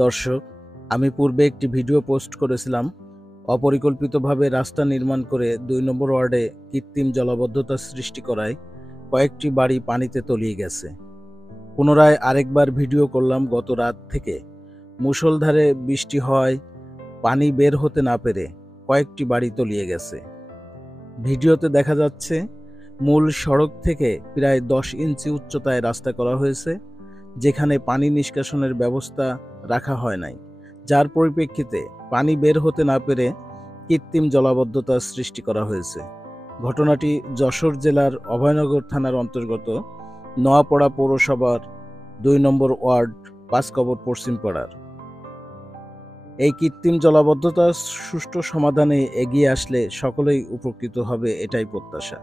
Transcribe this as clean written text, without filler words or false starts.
দর্শক, আমি পূর্বে একটি ভিডিও পোস্ট করেছিলাম অপরিকল্পিতভাবে রাস্তা নির্মাণ করে ২ নম্বর ওয়ার্ডে কৃত্রিম জলাবদ্ধতা সৃষ্টি করায় কয়েকটি বাড়ি পানিতে তলিয়ে গেছে। পুনরায় আরেকবার ভিডিও করলাম গত রাত থেকে। মুষলধারে বৃষ্টি হওয়ায় পানি বের হতে না পেরে কয়েকটি বাড়ি তলিয়ে গেছে। ভিডিওতে দেখা যাচ্ছে মূল সড়ক থেকে প্রায় ১০ ইঞ্চি উচ্চতায় রাস্তা করা হয়েছে, যেখানে পানি নিষ্কাশনের ব্যবস্থা রাখা হয় নাই, যার পরিপ্রেক্ষিতে পানি বের হতে না পেরে কৃত্রিম জলাবদ্ধতার সৃষ্টি করা হয়েছে। ঘটনাটি যশোর জেলার অভয়নগর থানার অন্তর্গত নোয়াপাড়া পৌরসভার ২ নম্বর ওয়ার্ড ৫ কবর পশ্চিম পাড়ার। এই কৃত্রিম জলাবদ্ধতার সুষ্ঠু সমাধানে এগিয়ে আসলে সকলেই উপকৃত হবে, এটাই প্রত্যাশা।